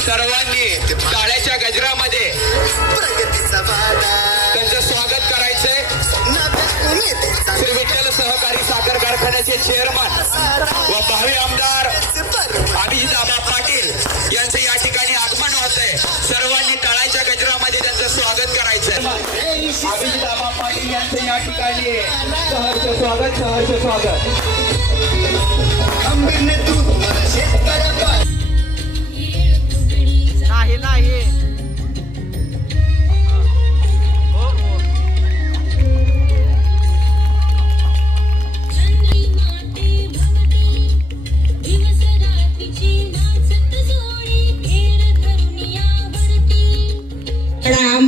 सर्वांनी टाळ्याच्या गजरामध्ये प्रगतीचा त्यांचं स्वागत करायचंय. श्री विठ्ठल सहकारी साखर कारखान्याचे चेअरमन व भावी आमदार पर्व अभिजित आबा पाटील यांचं या ठिकाणी आगमन होत आहे सर्वांनी टाळाच्या गजरामध्ये त्यांचं स्वागत करायचंय. अभिजित आबा पाटील यांचं या ठिकाणी सहर्ष स्वागत सहर्ष स्वागत.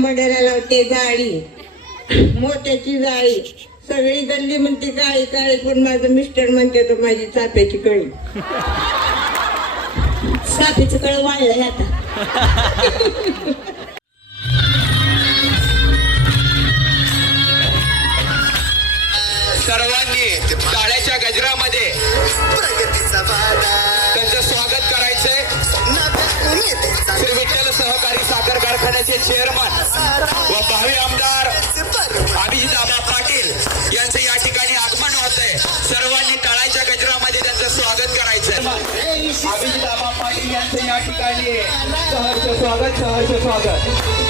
आंबड्याला लावते जाळी मोत्याची जाळी. सगळी गल्ली म्हणते काळी काळी पण माझं मिस्टर म्हणते तो माझी चाफ्याची कळी. चाफ्याची कळ वाढलं आता. सर्वांनी टाळ्याच्या गजरामध्ये साखर कारखान्याचे चेअरमन व भावी आमदार पर्व अभिजित पाटील यांचं या ठिकाणी आगमन होत आहे सर्वांनी टाळाच्या गजरामध्ये त्यांचं स्वागत करायचंय. अभिजित पाटील यांचं या ठिकाणी सहर्ष स्वागत सहर्ष स्वागत.